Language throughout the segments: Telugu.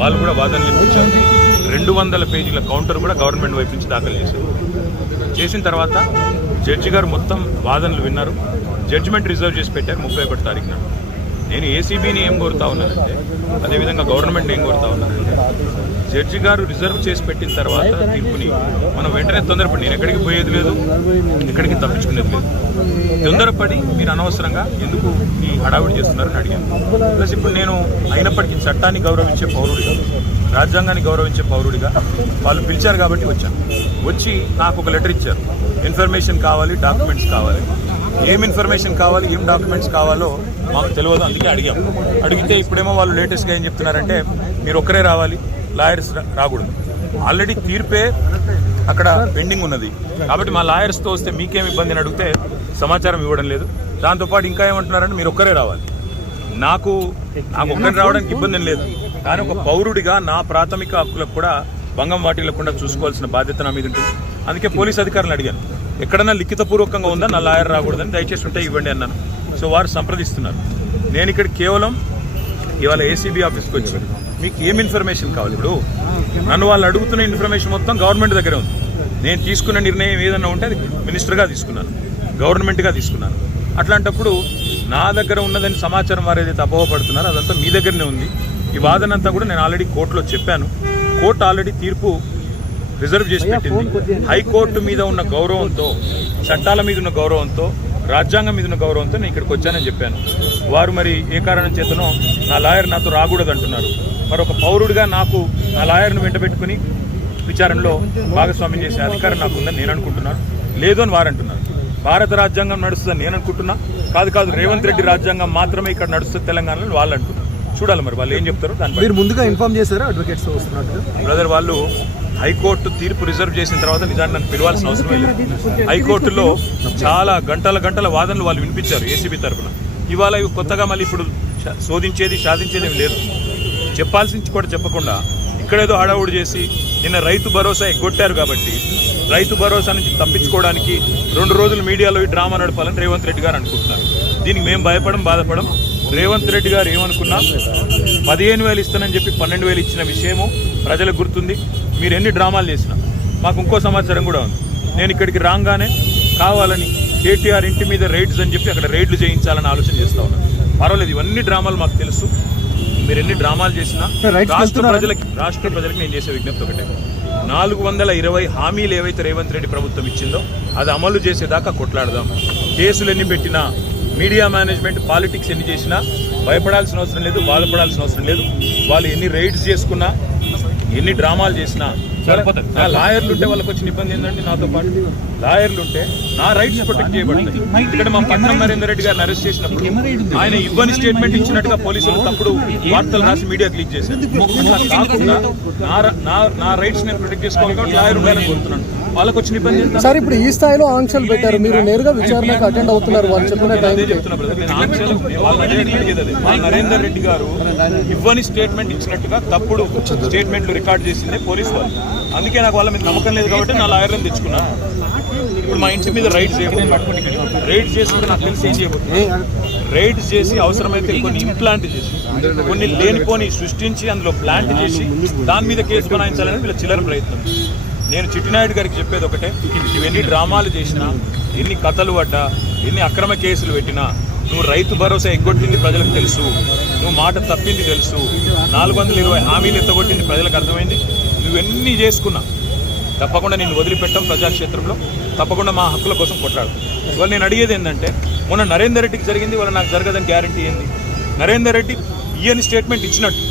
వాళ్ళు కూడా వాదనలు వినిపించారు. 200 పేజీల కౌంటర్ కూడా గవర్నమెంట్ వైపు నుంచి దాఖలు చేశారు. చేసిన తర్వాత జడ్జి గారు మొత్తం వాదనలు విన్నారు. జడ్జిమెంట్ రిజర్వ్ చేసి పెట్టారు 31 తారీఖున. నేను ఏసీబీని ఏం కోరుతా ఉన్నానంటే, అదేవిధంగా గవర్నమెంట్ ఏం కోరుతా ఉన్నానంటే, జడ్జి గారు రిజర్వ్ చేసి పెట్టిన తర్వాత తీర్పుని మనం వెంటనే తొందరపడి, నేను ఎక్కడికి పోయేది లేదు, ఎక్కడికి తప్పించుకునేది లేదు, తొందరపడి మీరు అనవసరంగా ఎందుకు ఈ హడావిడి చేస్తున్నారని అడిగాను. ప్లస్ ఇప్పుడు నేను అయినప్పటికీ చట్టాన్ని గౌరవించే పౌరుడిగా, రాజ్యాంగాన్ని గౌరవించే పౌరుడిగా వాళ్ళు పిలిచారు కాబట్టి వచ్చాను. వచ్చి నాకు ఒక లెటర్ ఇచ్చారు, ఇన్ఫర్మేషన్ కావాలి, డాక్యుమెంట్స్ కావాలి. ఏం ఇన్ఫర్మేషన్ కావాలి, ఏం డాక్యుమెంట్స్ కావాలో మాకు తెలియదు, అందుకే అడిగాం. అడిగితే ఇప్పుడేమో వాళ్ళు లేటెస్ట్గా ఏం చెప్తున్నారంటే, మీరు ఒక్కరే రావాలి, లాయర్స్ రాకూడదు. ఆల్రెడీ తీర్పే అక్కడ పెండింగ్ ఉన్నది కాబట్టి మా లాయర్స్తో వస్తే మీకేం ఇబ్బంది అని అడిగితే సమాచారం ఇవ్వడం లేదు. దాంతోపాటు ఇంకా ఏమంటున్నారంటే, మీరు ఒక్కరే రావాలి. నాకు ఒక్కరే రావడానికి ఇబ్బంది ఏం లేదు, కానీ ఒక పౌరుడిగా నా ప్రాథమిక హక్కులకు కూడా భంగం వాటిల్లకుండా చూసుకోవాల్సిన బాధ్యత నా మీద ఉంటుంది. అందుకే పోలీస్ అధికారులను అడిగాను, ఎక్కడన్నా లిఖితపూర్వకంగా ఉందా నా లాయర్ రాకూడదని, దయచేసి ఉంటే ఇవ్వండి అన్నాను. సో వారు సంప్రదిస్తున్నారు. నేను ఇక్కడ కేవలం ఇవాళ ఏసీబీ ఆఫీస్కి వచ్చాను. మీకు ఏం ఇన్ఫర్మేషన్ కావాలి? ఇప్పుడు నన్ను వాళ్ళు అడుగుతున్న ఇన్ఫర్మేషన్ మొత్తం గవర్నమెంట్ దగ్గరే ఉంది. నేను తీసుకున్న నిర్ణయం ఏదన్నా ఉంటే అది మినిస్టర్గా తీసుకున్నాను, గవర్నమెంట్గా తీసుకున్నాను. అట్లాంటప్పుడు నా దగ్గర ఉన్నదని సమాచారం వారు ఏదైతే అపోహపడుతున్నారో అదంతా మీ దగ్గరనే ఉంది. ఈ వాదన అంతా కూడా నేను ఆల్రెడీ కోర్టులో చెప్పాను. కోర్టు ఆల్రెడీ తీర్పు రిజర్వ్ చేసి పెట్టింది. హైకోర్టు మీద ఉన్న గౌరవంతో, చట్టాల మీద ఉన్న గౌరవంతో, రాజ్యాంగం మీద ఉన్న గౌరవంతో నేను ఇక్కడికి వచ్చానని చెప్పాను. వారు మరి ఏ కారణం చేతనో నా లాయర్ నాతో రాకూడదు అంటున్నారు. మరి ఒక పౌరుడిగా నాకు నా లాయర్ను వెంటబెట్టుకుని విచారణలో భాగస్వామ్యం చేసే అధికారం నాకు ఉందని నేను అనుకుంటున్నాను. లేదు అని వారు అంటున్నారు. భారత రాజ్యాంగం నడుస్తుందని నేను అనుకుంటున్నా. కాదు, రేవంత్ రెడ్డి రాజ్యాంగం మాత్రమే ఇక్కడ నడుస్తుంది తెలంగాణలో వాళ్ళు అంటున్నారు. చూడాలి మరి వాళ్ళు ఏం చెప్తారో. దాన్ని మీరు ముందుగా ఇన్ఫార్మ్ చేశారా అడ్వకేట్స్ వస్తున్నట్టు? బ్రదర్, వాళ్ళు హైకోర్టు తీర్పు రిజర్వ్ చేసిన తర్వాత నిజాన్ని నన్ను పిలవాల్సిన అవసరమే లేదు. హైకోర్టులో చాలా గంటల వాదనలు వాళ్ళు వినిపించారు ఏసీబీ తరఫున. ఇవాళ కొత్తగా మళ్ళీ ఇప్పుడు శోధించేది సాధించేది ఏమి లేదు. చెప్పాల్సింది కూడా చెప్పకుండా ఇక్కడేదో హడావుడి చేసి నిన్న రైతు భరోసా ఎగ్గొట్టారు కాబట్టి రైతు భరోసా నుంచి తప్పించుకోవడానికి 2 రోజులు మీడియాలో ఈ డ్రామా నడపాలని రేవంత్ రెడ్డి గారు అనుకుంటున్నారు. దీనికి మేము బాధపడం. రేవంత్ రెడ్డి గారు ఏమనుకున్నా 15,000 ఇస్తానని చెప్పి 12,000 ఇచ్చిన విషయము ప్రజలకు గుర్తుంది. మీరు ఎన్ని డ్రామాలు చేసినా మాకు ఇంకో సమాచారం కూడా ఉంది. నేను ఇక్కడికి రాగానే కావాలని కేటీఆర్ ఇంటి మీద రైడ్స్ అని చెప్పి అక్కడ రైడ్లు చేయించాలని ఆలోచన చేస్తా ఉన్నాను. పర్వాలేదు, ఇవన్నీ డ్రామాలు మాకు తెలుసు. మీరు ఎన్ని డ్రామాలు చేసినా రాష్ట్ర ప్రజలకి నేను చేసే విజ్ఞప్తి ఒకటే, 420 హామీలు ఏవైతే రేవంత్ రెడ్డి ప్రభుత్వం ఇచ్చిందో అది అమలు చేసేదాకా కొట్లాడదాం. కేసులు ఎన్ని పెట్టినా, మీడియా మేనేజ్మెంట్ పాలిటిక్స్ ఎన్ని చేసినా భయపడాల్సిన అవసరం లేదు, బాధపడాల్సిన అవసరం లేదు. వాళ్ళు ఎన్ని రైడ్స్ చేసుకున్నా, ఎన్ని డ్రామాలు చేసినా సరిపోతుంది. నా లాయర్లు ఉంటే వాళ్ళకి వచ్చిన ఇబ్బంది ఏంటంటే, నాతో పాటు లాయర్లు ఉంటే నా రైట్స్ ప్రొటెక్ట్ చేయబడతాయి. ఇక్కడ మా పట్నం నరేందర్ రెడ్డి గారిని అరెస్ట్ చేసినప్పుడు ఆయన ఇవ్వని స్టేట్మెంట్ ఇచ్చినట్టుగా పోలీసులు తప్పుడు వార్తలు రాసి మీడియాకి లీక్ చేశారు. కాకుండా నా రైట్స్ నేను ప్రొటెక్ట్ చేసుకోవాలి కాబట్టి లాయర్ ఉండాలని కోరుతున్నాను. వాళ్ళకి వచ్చిన ఇబ్బంది సార్, ఇప్పుడు ఈ స్థాయిలో ఆంక్షలు పెట్టారు, మీరు నేరుగా విచారణకు అటెండ్ అవుతున్నారు. వాళ్ళు చెప్పిన చెప్తున్నా బ్రదర్, నేను ఆంక్షలు వాళ్ళ నరేందర్ రెడ్డి గారు ఇవ్వని స్టేట్మెంట్ ఇచ్చినట్టుగా తప్పుడు స్టేట్మెంట్లు రికార్డ్ చేసిందే పోలీసు వాళ్ళు. అందుకే నాకు వాళ్ళ మీద నమ్మకం లేదు కాబట్టి నా లాయర్లను తెచ్చుకున్నాను. ఇప్పుడు మా ఇంటి మీద రైడ్స్ చేసి నాకు తెలిసి ఏం చేయబోతుంది, రైడ్స్ చేసి అవసరమైతే కొన్ని ఇంప్లాంట్ చేసి కొన్ని లేనిపోని సృష్టించి అందులో ప్లాంట్ చేసి దాని మీద కేసు బనాయించాలని వీళ్ళ చిల్లర ప్రయత్నం. నేను చిట్టినాయుడు గారికి చెప్పేది ఒకటే, ఇవన్నీ డ్రామాలు చేసినా, ఎన్ని కథలు పడ్డా, ఎన్ని అక్రమ కేసులు పెట్టినా, నువ్వు రైతు భరోసా ఎగ్గొట్టింది ప్రజలకు తెలుసు, నువ్వు మాట తప్పింది తెలుసు, 420 హామీలు ఎత్తగొట్టింది ప్రజలకు అర్థమైంది. నువ్వెన్నీ చేసుకున్నా తప్పకుండా నేను వదిలిపెట్టాం. ప్రజాక్షేత్రంలో తప్పకుండా మా హక్కుల కోసం కొట్లాడు. ఇవాళ నేను అడిగేది ఏంటంటే, మొన్న నరేందర్ రెడ్డికి జరిగింది, ఇవాళ నాకు జరగదని గ్యారంటీ ఏంది? నరేందర్ రెడ్డి ఈయన స్టేట్మెంట్ ఇచ్చినట్టు,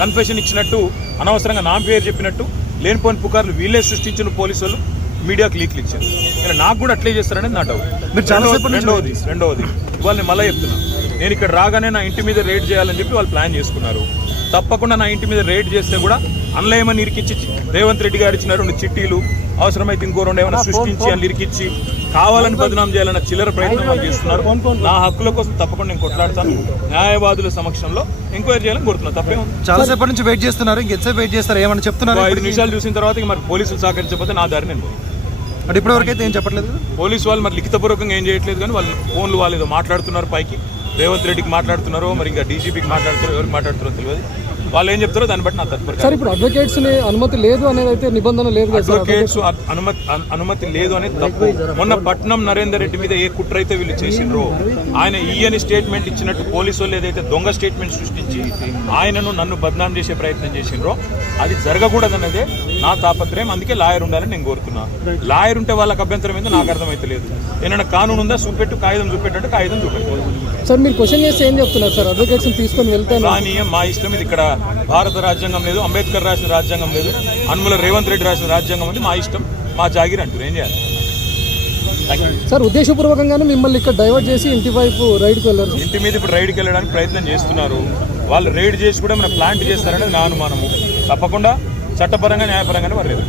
కన్ఫెషన్ ఇచ్చినట్టు, అనవసరంగా నా పేరు చెప్పినట్టు లేనిపోని పుకార్లు వీళ్ళే సృష్టించిన పోలీసులు మీడియాకు లీక్లు ఇచ్చారు. ఇలా నాకు కూడా అట్లే చేస్తారనేది నా డౌట్. రెండవది ఇవాళ నేను మళ్ళీ చెప్తున్నా, నేను ఇక్కడ రాగానే నా ఇంటి మీద రైడ్ చేయాలని చెప్పి వాళ్ళు ప్లాన్ చేసుకున్నారు. తప్పకుండా నా ఇంటి మీద రైడ్ చేస్తే కూడా అన్లయమని ఇరికిచ్చి రేవంత్ రెడ్డి గారు ఇచ్చిన 2 చిట్టీలు, అవసరమైతే ఇంకో 2 ఏమైనా సృష్టించి అని ఇరికిచ్చి కావాలని బదనాం చేయాలన్న చిల్లర ప్రయత్నం చేస్తున్నారు. నా హక్కుల కోసం తప్పకుండా నేను కొట్లాడతాను. న్యాయవాదుల సమక్షంలో ఎంక్వైరీ చేయాలని కోరుతున్నాను. తప్పే ఉంది. చాలాసేపటి నుంచి వెయిట్ చేస్తున్నారు, ఇంకెంతసేపు వెయిట్ చేస్తారు? ఏమని చెప్తున్నారు? 5 నిమిషాలు చూసిన తర్వాత మరి పోలీసులు సహకరించకపోతే నా దారి నేను. అంటే ఇప్పటివరకు అయితే ఏం చెప్పట్లేదు పోలీసు వాళ్ళు. మరి లిఖితపూర్వకంగా ఏం చేయట్లేదు, కానీ వాళ్ళు ఫోన్లు వాళ్ళు ఏదో మాట్లాడుతున్నారు పైకి. రేవంత్ రెడ్డికి మాట్లాడుతున్నారో, మరి ఇంకా డీజీపీకి మాట్లాడుతున్నారో, ఎవరికి మాట్లాడుతున్నారో తెలియదు. వాళ్ళు ఏం చెప్తారో దాన్ని బట్టి నా తత్పరి. సార్ ఇప్పుడు అడ్వకేట్స్ ని అనుమతి లేదు అనేది అయితే నిబంధన లేదు కదా సార్? అడ్వకేట్స్ అనుమతి లేదు అనేది తప్పు. మొన్న పట్నం నరేందర్ రెడ్డి మీద ఏ కుట్ర అయితే వీళ్ళు చేసిండ్రో, ఆయన ఈయని స్టేట్మెంట్ ఇచ్చినట్టు పోలీసు వాళ్ళు ఏదైతే దొంగ స్టేట్మెంట్ సృష్టించి ఆయనను నన్ను బద్నాం చేసే ప్రయత్నం చేసిండ్రో అది జరగకూడదన్నదే నా తాపత్రయం. అందుకే లాయర్ ఉండాలని నేను కోరుకున్నా. లాయర్ ఉంటే వాళ్ళకి అభ్యంతరం ఏందో నాకు అర్థమైతే లేదు. ఏమైనా కానూను ఉందా చూపెట్టు, కాగితం చూపెట్టు, కాగితం చూపెట్టు. సార్ మీరు క్వశ్చన్ చేస్తే ఏం చెప్తున్నారు సార్? అడ్వకేట్స్ తీసుకొని వెళ్తాను కానీ మా ఇష్టం ఇది. ఇక్కడ భారత రాజ్యాంగం లేదు, అంబేద్కర్ రాసిన రాజ్యాంగం లేదు, అనుమల రేవంత్ రెడ్డి రాసిన రాజ్యాంగం ఉంది. మా ఇష్టం, మా జాగిర్ అంటారు. ఏం చేయాలి సార్? ఉద్దేశపూర్వకంగానే మిమ్మల్ని ఇక్కడ డైవర్ట్ చేసి ఇంటి వైపు రైడ్కి వెళ్ళారు. ఇంటి మీద ఇప్పుడు రైడ్కి వెళ్ళడానికి ప్రయత్నం చేస్తున్నారు. వాళ్ళు రైడ్ చేసి కూడా మన ప్లాంట్ చేస్తారనేది నా అనుమానము. తప్పకుండా చట్టపరంగా న్యాయపరంగానే వారు లేదు.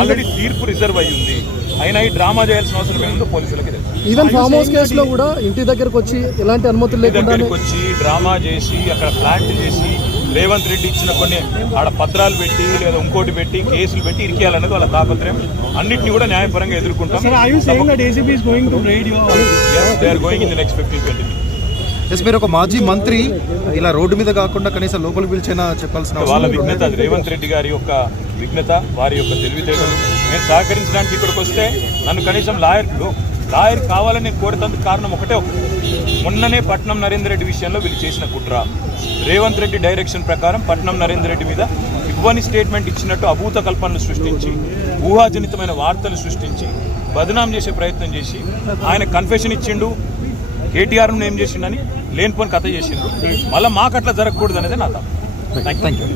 ఆల్రెడీ తీర్పు రిజర్వ్ అయ్యి ఉంది. అయినా ఈ డ్రామా చేయాల్సిన అవసరం ఏముందో పోలీసులకి తెలుసు. ఈవెన్ ఫామ్ హౌస్ కేసులో కూడా ఇంటి దగ్గరకు వచ్చి ఎలాంటి అనుమతులు లేకుండా దగ్గరికి వచ్చి డ్రామా చేసి అక్కడ ప్లాంట్ చేసి రేవంత్ రెడ్డి ఇచ్చిన కొన్ని ఆడ పత్రాలు పెట్టి లేదా ఇంకోటి పెట్టి కేసులు పెట్టి ఇరికేయాలనేది వాళ్ళ తాపత్రయం. అన్నింటినీ కూడా న్యాయపరంగా ఎదుర్కొంటాం. మీరు ఒక మాజీ మంత్రి ఇలా రోడ్డు మీద కాకుండా కనీసం లోపలికి పిలిచైనా చెప్పాల్సిన వాళ్ళ విఘ్నత, అది రేవంత్ రెడ్డి గారి యొక్క విఘ్నత, వారి యొక్క తెలివితేటలు. నేను సహకరించడానికి ఇక్కడికి వస్తే నన్ను కనీసం లాయర్ కావాలని నేను కోరేందుకు కారణం ఒకటే. మొన్ననే పట్నం నరేందర్ రెడ్డి విషయంలో వీళ్ళు చేసిన కుట్ర, రేవంత్ రెడ్డి డైరెక్షన్ ప్రకారం పట్నం నరేందర్ రెడ్డి మీద ఇవ్వని స్టేట్మెంట్ ఇచ్చినట్టు అభూత కల్పనలు సృష్టించి, ఊహాజనితమైన వార్తలు సృష్టించి బదనాం చేసే ప్రయత్నం చేసి ఆయన కన్ఫెషన్ ఇచ్చిండు, కేటీఆర్ను ఏం చేసిండని లేనిపోని కథ చేసిండు. మళ్ళీ మాకు అట్లా జరగకూడదు అనేది నా థాట్. Thank you.